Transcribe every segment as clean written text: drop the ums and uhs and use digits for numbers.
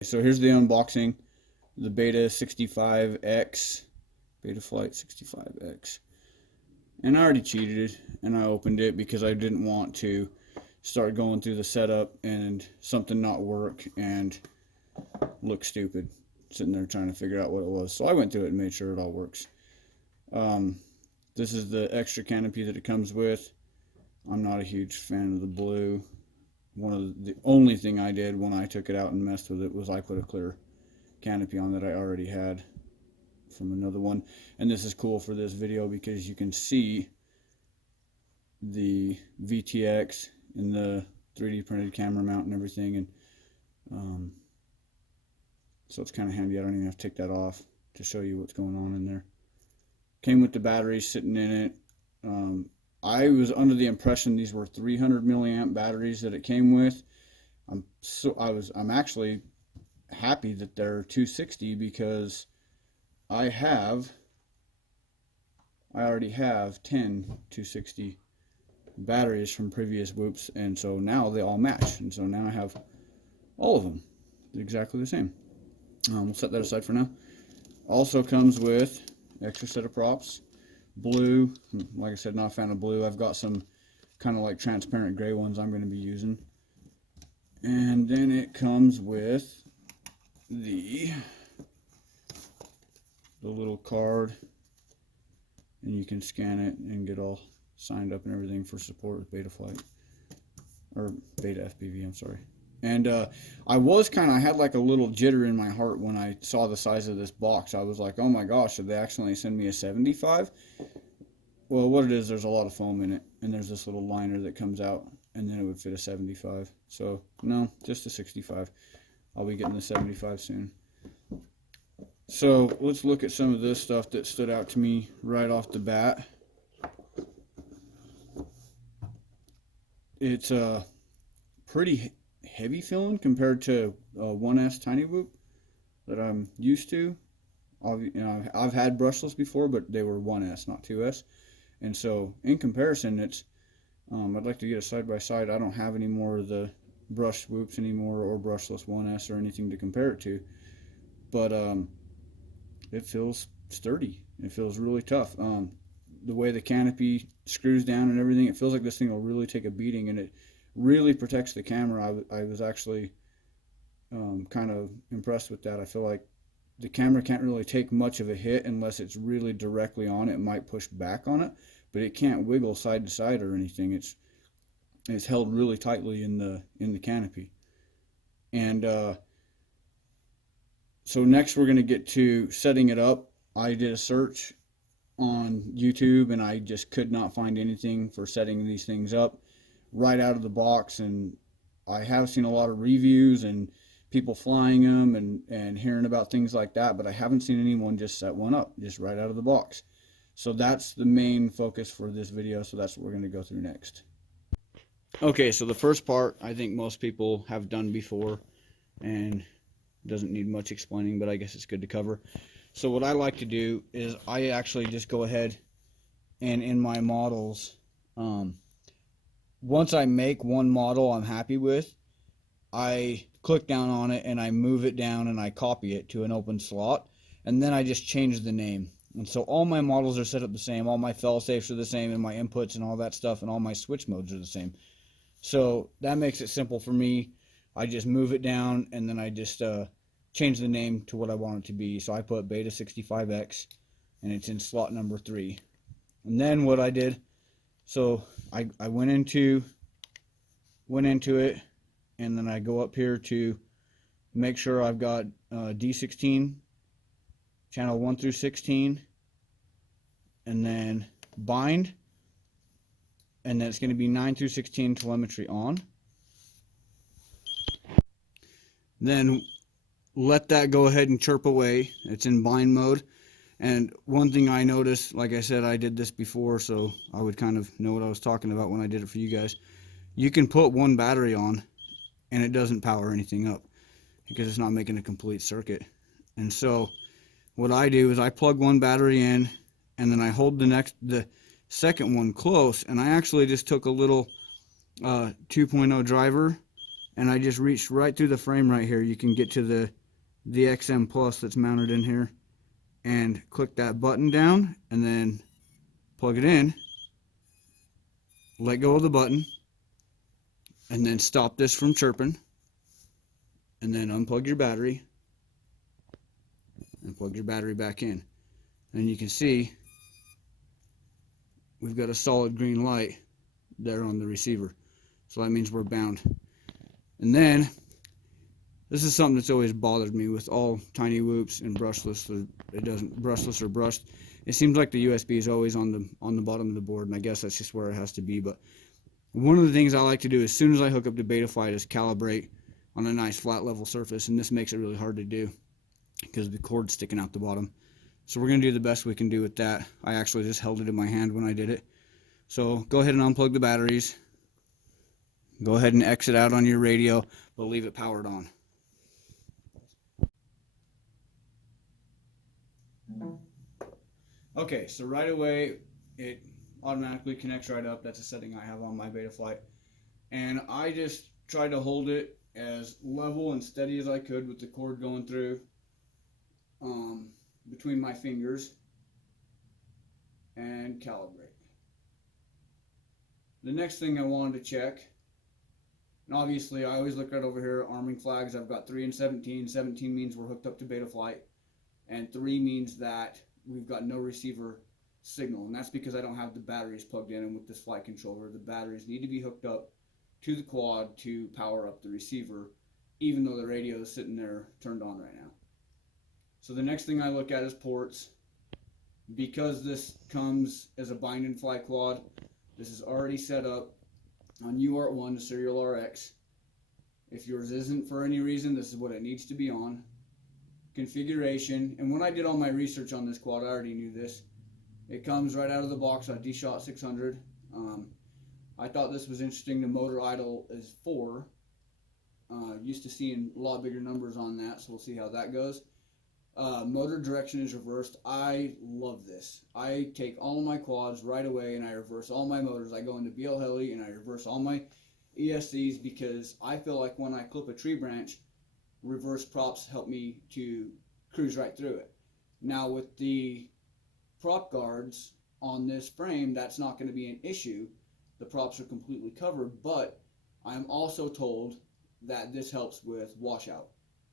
So here's the unboxing, the Beta 65X, Betaflight 65X. And I already cheated it, and I opened it because I didn't want to start going through the setup and something not work and look stupid sitting there trying to figure out what it was. So I went through it and made sure it all works. This is the extra canopy that it comes with. I'm not a huge fan of the blue. The only thing I did when I took it out and messed with it was I put a clear canopy on that I already had from another one. And this is cool for this video because you can see the VTX in the 3D printed camera mount and everything, and so it's kind of handy. I don't even have to take that off to show you what's going on in there. Came with the batteries sitting in it. I was under the impression these were 300 milliamp batteries that it came with. I'm actually happy that they're 260 because I already have 10 260 batteries from previous whoops, and so now they all match, and so now I have all of them exactly the same. We'll set that aside for now. Also comes with extra set of props. Blue, like I said, not a fan of blue. I've got some kind of like transparent gray ones I'm going to be using. And then it comes with the little card, and you can scan it and get all signed up and everything for support with Betaflight, or Beta Fpv, I'm sorry. And I had like a little jitter in my heart when I saw the size of this box. I was like, oh my gosh, did they accidentally send me a 75? Well, what it is, there's a lot of foam in it, and there's this little liner that comes out, and then it would fit a 75. So, no, just a 65. I'll be getting the 75 soon. So, let's look at some of this stuff that stood out to me right off the bat. It's pretty heavy feeling compared to a 1S Tiny Whoop that I'm used to. I've had brushless before, but they were 1S, not 2S. And so, in comparison, it's I'd like to get a side-by-side. I don't have any more of the brushed whoops anymore or brushless 1S or anything to compare it to. But it feels sturdy. It feels really tough. The way the canopy screws down and everything, it feels like this thing will really take a beating, and it really protects the camera. I was actually kind of impressed with that. I feel like the camera can't really take much of a hit unless it's really directly on it. It might push back on it, but it can't wiggle side to side or anything. It's held really tightly in the canopy. And so next we're going to get to setting it up. I did a search on YouTube and I just could not find anything for setting these things up right out of the box, and I have seen a lot of reviews and people flying them and hearing about things like that, but I haven't seen anyone just set one up just right out of the box. So that's the main focus for this video, so that's what we're going to go through next. Okay, so the first part I think most people have done before and doesn't need much explaining, but I guess it's good to cover. So what I like to do is I actually just go ahead and in my models, once I make one model I'm happy with, I click down on it and I move it down and I copy it to an open slot, and then I just change the name. And so all my models are set up the same, all my fail-safes are the same, and my inputs and all that stuff, and all my switch modes are the same. So that makes it simple for me. I just move it down and then I just change the name to what I want it to be. So I put Beta 65X and it's in slot number 3. And then what I did, so I went into it, and then I go up here to make sure I've got D16, channel 1 through 16, and then bind, and then it's going to be 9 through 16 telemetry on. Then let that go ahead and chirp away. It's in bind mode. And one thing I noticed, like I said, I did this before, so I would kind of know what I was talking about when I did it for you guys. You can put one battery on and it doesn't power anything up because it's not making a complete circuit. And so what I do is I plug one battery in and then I hold the second one close, and I actually just took a little 2.0 driver and I just reached right through the frame right here. You can get to the XM Plus that's mounted in here, and click that button down, and then plug it in, let go of the button, and then stop this from chirping, and then unplug your battery and plug your battery back in. And you can see we've got a solid green light there on the receiver, so that means we're bound. And then this is something that's always bothered me with all tiny whoops and brushless. It doesn't brushless or brushed. It seems like the USB is always on the bottom of the board, and I guess that's just where it has to be. But one of the things I like to do as soon as I hook up to Betaflight is calibrate on a nice flat level surface, and this makes it really hard to do because the cord's sticking out the bottom. So we're going to do the best we can do with that. I actually just held it in my hand when I did it. So go ahead and unplug the batteries. Go ahead and exit out on your radio, but leave it powered on. Okay, so right away it automatically connects right up. That's a setting I have on my Betaflight. And I just tried to hold it as level and steady as I could with the cord going through between my fingers and calibrate. The next thing I wanted to check, and obviously I always look right over here, arming flags. I've got 3 and 17. 17 means we're hooked up to Betaflight, and 3 means that we've got no receiver signal, and that's because I don't have the batteries plugged in. And with this flight controller, the batteries need to be hooked up to the quad to power up the receiver, even though the radio is sitting there turned on right now. So the next thing I look at is ports. Because this comes as a bind and fly quad, this is already set up on UART1 to serial RX. If yours isn't for any reason, this is what it needs to be on. Configuration, and when I did all my research on this quad, I already knew this. It comes right out of the box on D-Shot 600. I thought this was interesting. The motor idle is 4. Used to seeing a lot bigger numbers on that, so we'll see how that goes. Motor direction is reversed. I love this. I take all of my quads right away and I reverse all my motors. I go into BL Heli and I reverse all my ESCs because I feel like when I clip a tree branch, reverse props help me to cruise right through it. Now with the prop guards on this frame, that's not going to be an issue. The props are completely covered, but I'm also told that this helps with washout.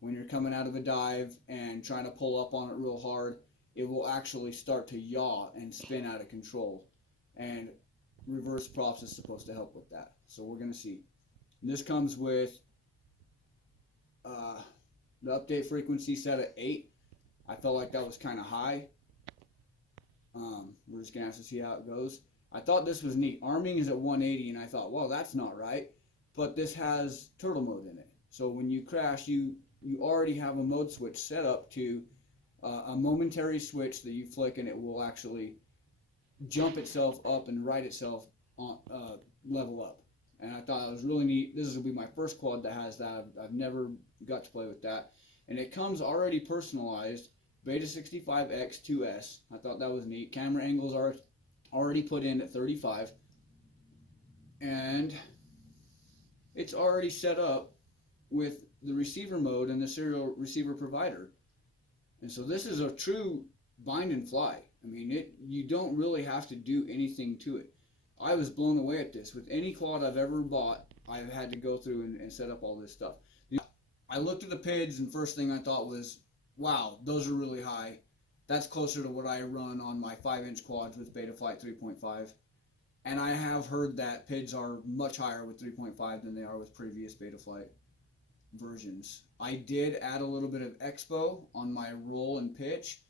When you're coming out of a dive and trying to pull up on it real hard, it will actually start to yaw and spin out of control. And reverse props is supposed to help with that. So we're going to see. And this comes with the update frequency set at 8. I felt like that was kind of high. We're just going to have to see how it goes. I thought this was neat. Arming is at 180, and I thought, well, that's not right. But this has turtle mode in it. So when you crash, you already have a mode switch set up to a momentary switch that you flick, and it will actually jump itself up and right itself on level up. And I thought it was really neat. This is going to be my first quad that has that. I've never got to play with that. And it comes already personalized, Beta 65X 2S. I thought that was neat. Camera angles are already put in at 35. And it's already set up with the receiver mode and the serial receiver provider. And so this is a true bind and fly. I mean, you don't really have to do anything to it. I was blown away at this. With any quad I've ever bought, I've had to go through and set up all this stuff. I looked at the PIDs, and first thing I thought was, wow, those are really high. That's closer to what I run on my 5-inch quads with Betaflight 3.5. And I have heard that PIDs are much higher with 3.5 than they are with previous Betaflight versions. I did add a little bit of expo on my roll and pitch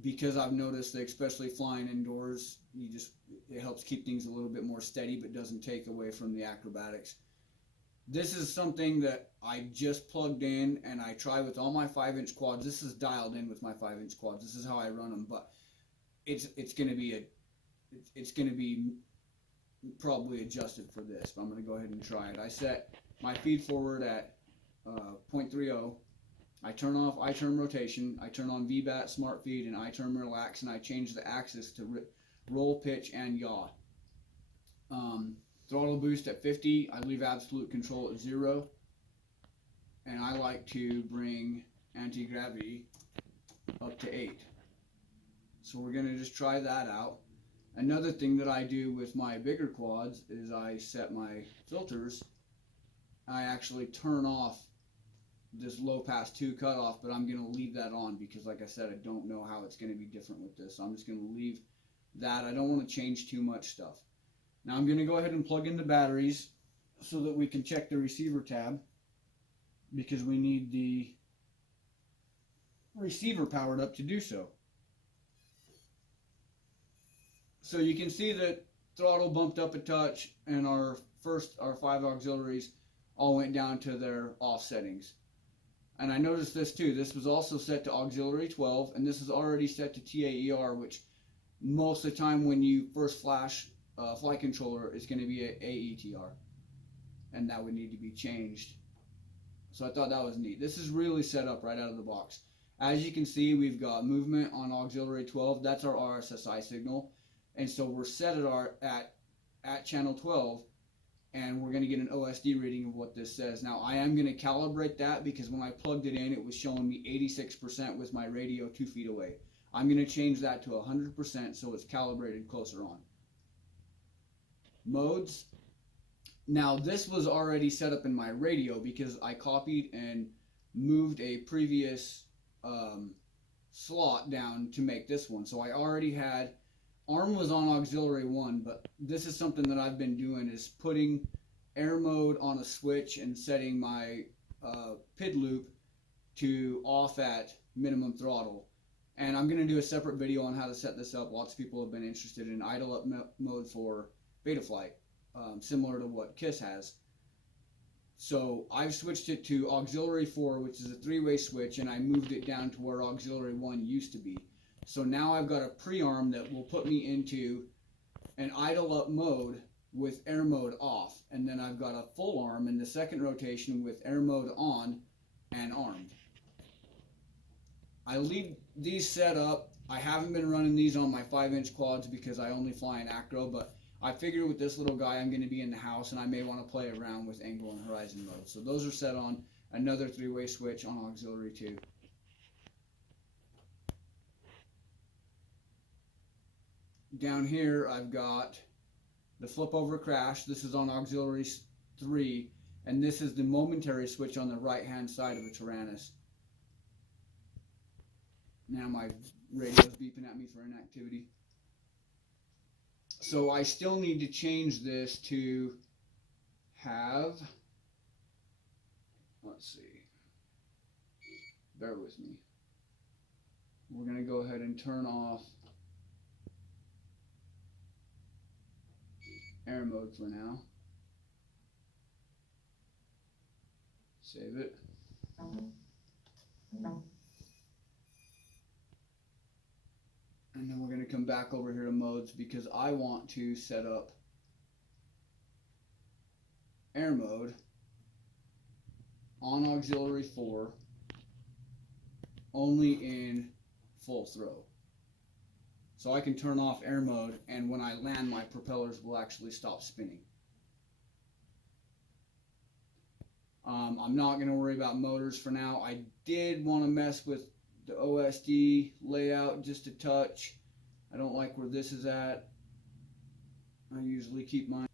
because I've noticed that especially flying indoors, it helps keep things a little bit more steady but doesn't take away from the acrobatics. This is something that I just plugged in and I try with all my 5-inch quads. This is dialed in with my 5-inch quads. This is how I run them, but it's going to be probably adjusted for this, but I'm going to go ahead and try it. I set my feed forward at 0.30. I turn off I-term rotation. I turn on VBAT smart feed and I-term relax, and I change the axis to roll, pitch, and yaw. Throttle boost at 50. I leave absolute control at 0. and I like to bring anti-gravity up to 8. So we're going to just try that out. Another thing that I do with my bigger quads is I set my filters. I actually turn off this low pass 2 cutoff, but I'm going to leave that on because, like I said, I don't know how it's going to be different with this. So I'm just going to leave that. I don't want to change too much stuff. Now I'm going to go ahead and plug in the batteries so that we can check the receiver tab, because we need the receiver powered up to do so. So you can see that throttle bumped up a touch, and our 5 auxiliaries all went down to their off settings. And I noticed this too. This was also set to auxiliary 12, and this is already set to TAER, which most of the time when you first flash flight controller, it's going to be a AETR, and that would need to be changed. So I thought that was neat. This is really set up right out of the box. As you can see, we've got movement on auxiliary 12. That's our RSSI signal, and so we're set at channel 12, and we're going to get an OSD reading of what this says. Now I am going to calibrate that because when I plugged it in, it was showing me 86% with my radio 2 feet away. I'm going to change that to 100% so it's calibrated closer on. Modes. Now this was already set up in my radio because I copied and moved a previous slot down to make this one. So I already had, ARM was on auxiliary 1, but this is something that I've been doing, is putting air mode on a switch and setting my PID loop to off at minimum throttle. And I'm going to do a separate video on how to set this up. Lots of people have been interested in idle up mode for Betaflight, similar to what KISS has. So I've switched it to auxiliary 4, which is a 3-way switch, and I moved it down to where auxiliary 1 used to be. So now I've got a pre-arm that will put me into an idle up mode with air mode off, and then I've got a full arm in the second rotation with air mode on and armed. I leave these set up. I haven't been running these on my 5-inch quads because I only fly in acro, but I figure with this little guy I'm going to be in the house and I may want to play around with angle and horizon mode. So those are set on another 3-way switch on auxiliary 2. Down here I've got the flip over crash. This is on auxiliary 3, and this is the momentary switch on the right hand side of a Tyrannus. Now my radio's beeping at me for inactivity. So I still need to change this to have, let's see, bear with me. We're going to go ahead and turn off air mode for now. Save it. And then we're going to come back over here to modes because I want to set up air mode on auxiliary 4 only in full throw. So I can turn off air mode, and when I land, my propellers will actually stop spinning. I'm not going to worry about motors for now. I did want to mess with the OSD layout just a touch. I don't like where this is at. I usually keep mine